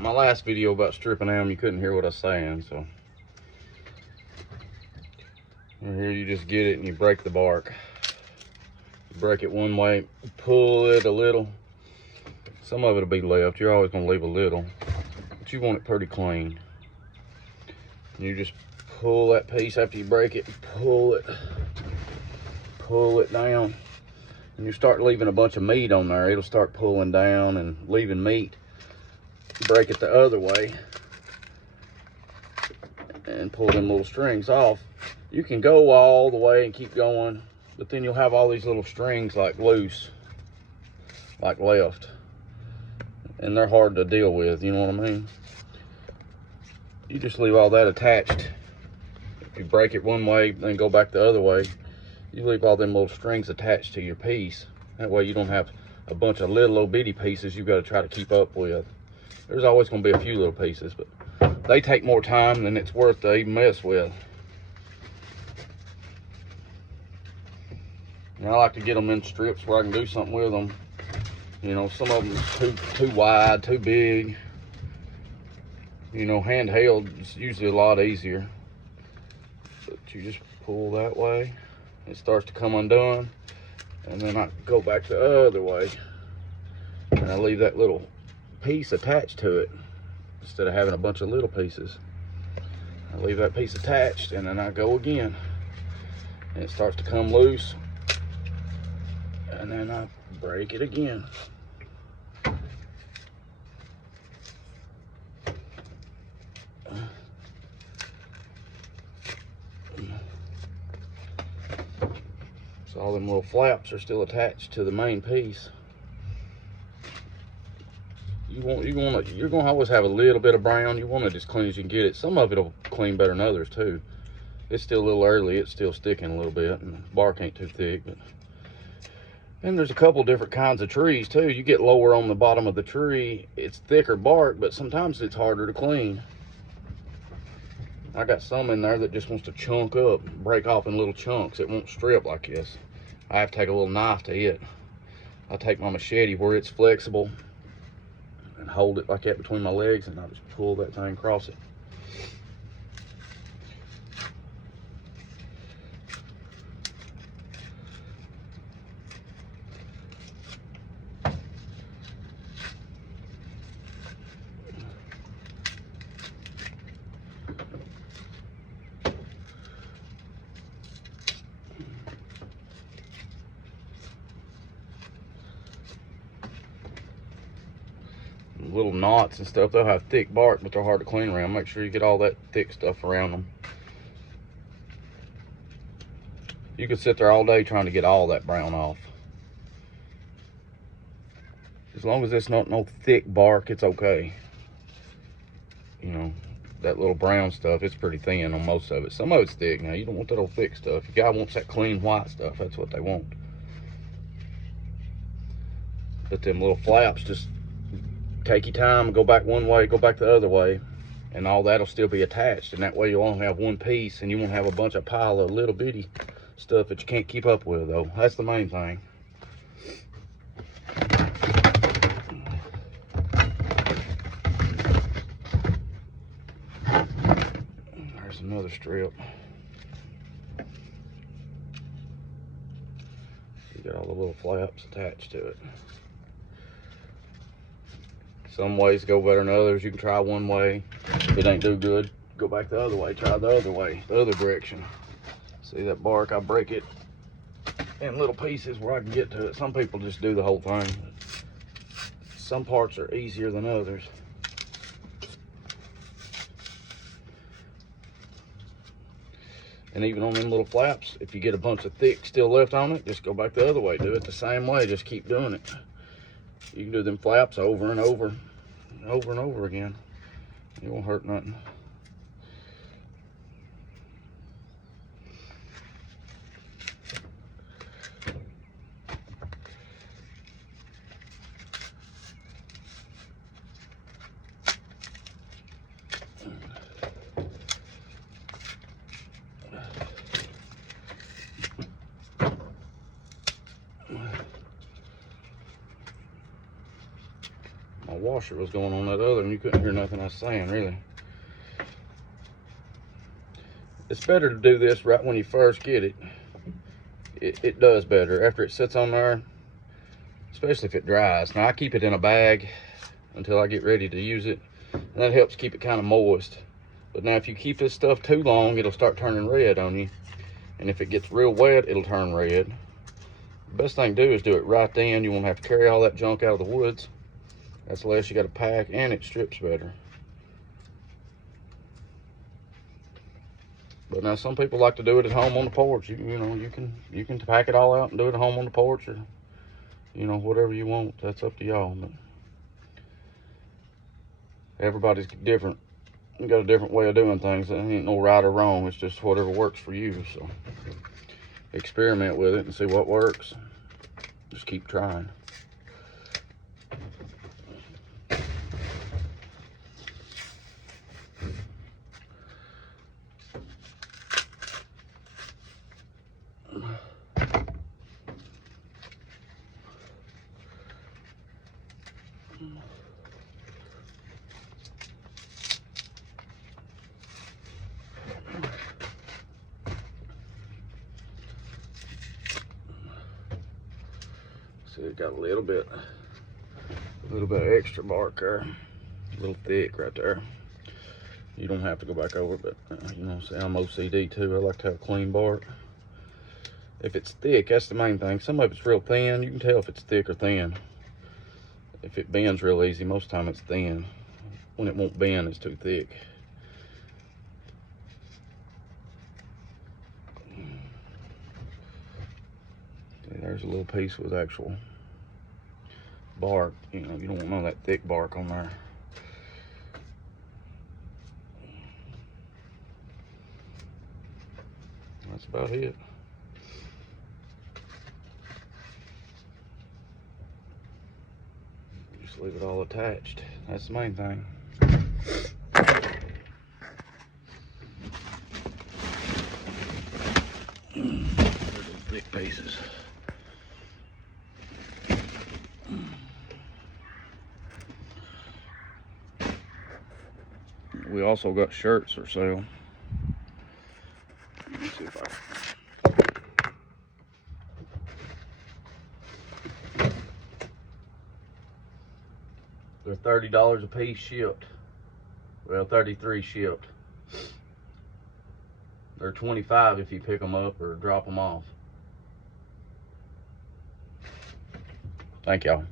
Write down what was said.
my last video about stripping them, you couldn't hear what I was saying, so. And here you just get it and you break the bark. You break it one way, pull it a little. Some of it'll be left. You're always gonna leave a little, but you want it pretty clean. You just pull that piece after you break it, pull it down. And you start leaving a bunch of meat on there, it'll start pulling down and leaving meat. Break it the other way and pull them little strings off. You can go all the way and keep going, but then you'll have all these little strings like loose, like left, and they're hard to deal with, you know what I mean? You just leave all that attached. If you break it one way, then go back the other way, you leave all them little strings attached to your piece. That way you don't have a bunch of little old bitty pieces you've got to try to keep up with. There's always going to be a few little pieces, but they take more time than it's worth to even mess with. And I like to get them in strips where I can do something with them. You know, some of them are too wide, too big. You know, handheld is usually a lot easier. But you just pull that way, it starts to come undone, and then I go back the other way, and I leave that little piece attached to it instead of having a bunch of little pieces. I leave that piece attached, and then I go again, and it starts to come loose, and then I break it again. So all them little flaps are still attached to the main piece. You're gonna always have a little bit of brown. You want it as clean as you can get it. Some of it'll clean better than others too. It's still a little early. It's still sticking a little bit, and the bark ain't too thick. But and there's a couple different kinds of trees too. You get lower on the bottom of the tree, it's thicker bark, but sometimes it's harder to clean. I got some in there that just wants to chunk up, break off in little chunks. It won't strip like this. I have to take a little knife to it. I take my machete where it's flexible and hold it like that between my legs, and I just pull that thing across it. Little knots and stuff, they'll have thick bark, but they're hard to clean around. Make sure you get all that thick stuff around them. You could sit there all day trying to get all that brown off. As long as it's not no thick bark, it's okay. You know, that little brown stuff, it's pretty thin on most of it. Some of it's thick. Now, you don't want that old thick stuff. Your guy wants that clean white stuff. That's what they want. But them little flaps, just take your time, go back one way, go back the other way, and all that'll still be attached. And that way you'll only have one piece, and you won't have a bunch of pile of little bitty stuff that you can't keep up with, though. That's the main thing. There's another strip. You got all the little flaps attached to it. Some ways go better than others. You can try one way. If it ain't do good, go back the other way. Try the other way, the other direction. See that bark? I break it in little pieces where I can get to it. Some people just do the whole thing. Some parts are easier than others. And even on them little flaps, if you get a bunch of thick still left on it, just go back the other way. Do it the same way. Just keep doing it. You can do them flaps over and over and over and over again. It won't hurt nothing. My washer was going on that other and you couldn't hear nothing I was saying, really. It's better to do this right when you first get it. It does better after it sits on there, especially if it dries. Now I keep it in a bag until I get ready to use it, and that helps keep it kind of moist. But now if you keep this stuff too long, it'll start turning red on you, and if it gets real wet, it'll turn red. The best thing to do is do it right then. You won't have to carry all that junk out of the woods. That's less you got to pack, and it strips better. But now some people like to do it at home on the porch. You know, you can pack it all out and do it at home on the porch, or you know, whatever you want. That's up to y'all. But everybody's different. You got a different way of doing things. There ain't no right or wrong. It's just whatever works for you. So experiment with it and see what works. Just keep trying. See, it got a little bit extra bark there, a little thick right there. You don't have to go back over, but you know, see, I'm OCD too. I like to have clean bark. If it's thick, that's the main thing. Some of it's real thin. You can tell if it's thick or thin. If it bends real easy, most of the time it's thin. When it won't bend, it's too thick. See, there's a little piece with actual bark. You know, you don't want none of that thick bark on there. That's about it. Just leave it all attached. That's the main thing. There's those thick pieces. We also got shirts for sale. Let's see if I... They're $30 a piece shipped. Well, 33 shipped. They're 25 if you pick them up or drop them off. Thank y'all.